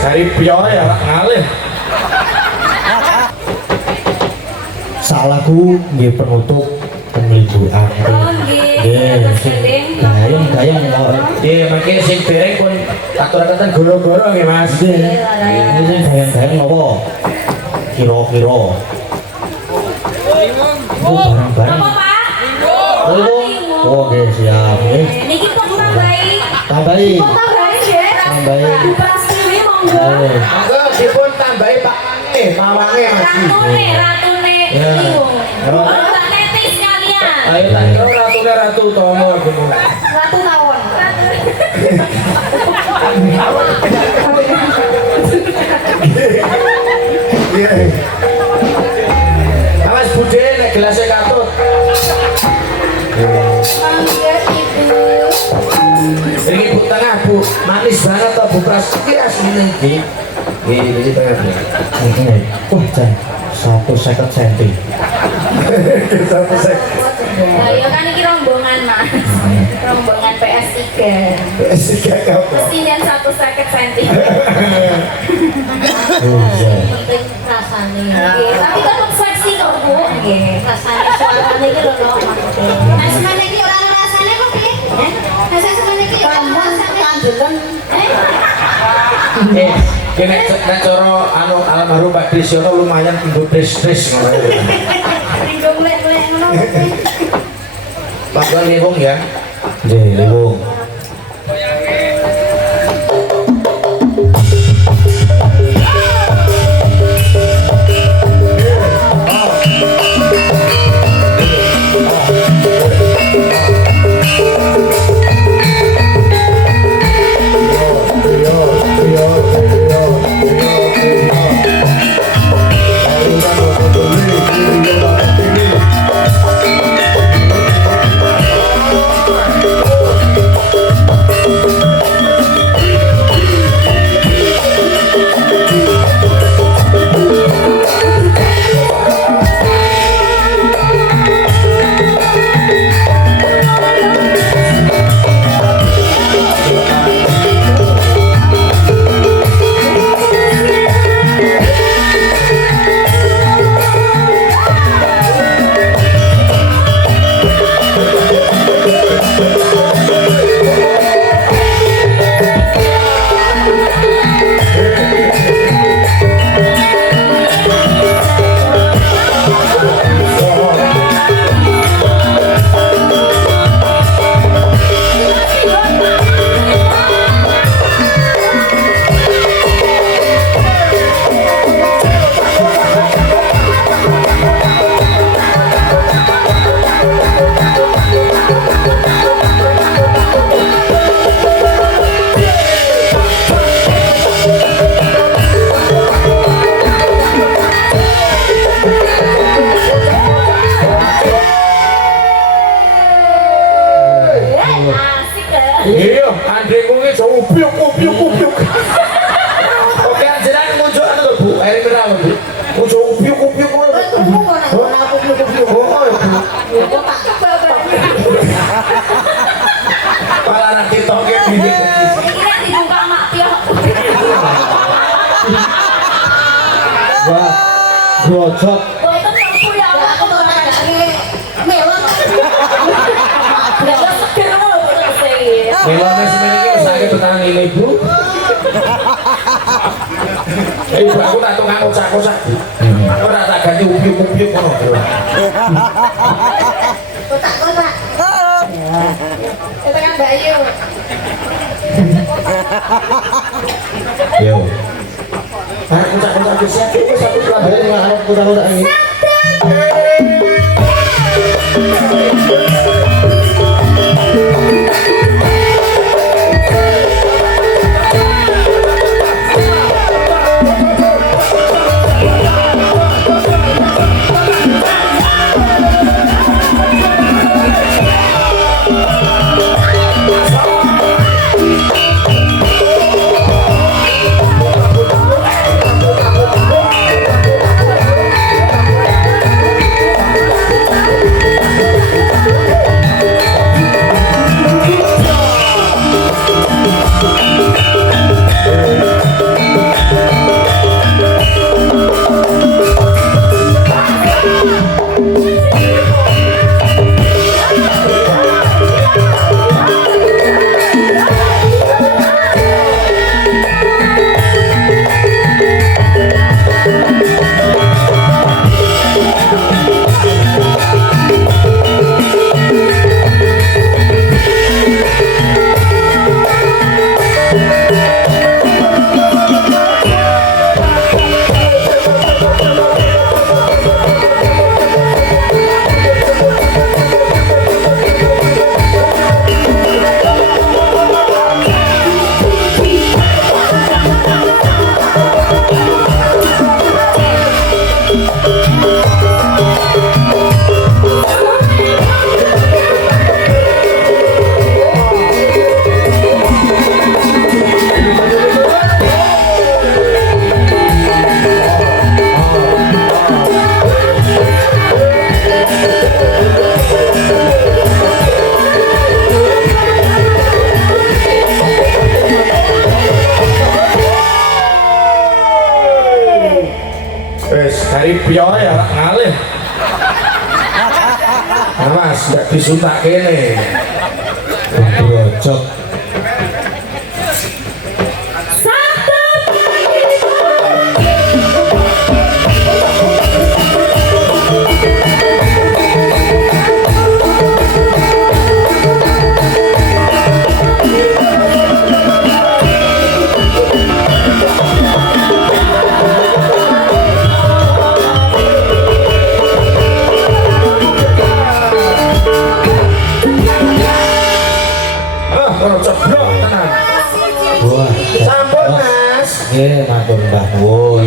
dari piye ya ngalih. Salahku nggih penutup pemilihan. Oh nggih, Gayung Nggih, mangke sing dereng pun atur-aturan goro-goro nggih Mas. ini sing gayung apa? Kira-kira. Barang-barang. Apa Pak? Oh, oke siap. Niki kok tambahi. Tambahi. Kok tambahi nggih? Tambahi. Dipasri monggo. Monggo dipun tambahi Pak. Mawange Mas. Ratune bingung. Oh, tak netis kalian. Ayo tak kira ratune Ratu Tomo aku mulai. Ratu tawon. Iya. Awas budhe nek gelasnya katut. Mangga Ibu. Ini Bu tengah Bu, manis banget toh Bu Pras. Iki asline iki. Iki tengah Bu. Ini. Jan 150 cm. Satu sek. Nah, ya kan iki rombongan Mas. Rombongan PS3. Sik apa? Kesinian 150 cm. Oh iya. Penting rasane. Nggih, tapi tetep seksi kok Bu. Nggih, rasane suarane iki lho maksudnya. Nah, semene iki ora ana rasane kok piye? Nah, semene iki rasane kandelan. Kene nek cara anu almarhum Pak Disyono lumayan tinggo des-des ngono. Tinggal lek-lek ngono. Pak Wan Lewung ya. Nggih, Lewung. Iya, Andre kuwi iso ubyuk. Oke, jenengan muncul anu lho Bu, air mineral Bu. Muncul ubyuk ngono. Pala nak ketoke gini. Iki nek dibuka mak piye. Wah, grojot. Boten mampu ya Allah kok ora kadake melon. Ya seger ngono boten sih. Melone semene iki wis sakit tenan ini Bu. Ibu aku tak tukang kocak-kocak. Ora tak ganti ubyuk ngono. Kotak-kotak. Itu kan Bayu. Yo. Kocak-kocak bisa iki satu pelanggan yang arep kocak-kocak ini. pio ya ngalih. Nah, Mas, nggak disuntak kene. Brojok. Kalau ceblok tenang. Wah. Sampun, Mas. Nggih, matur Mbah Nuwun.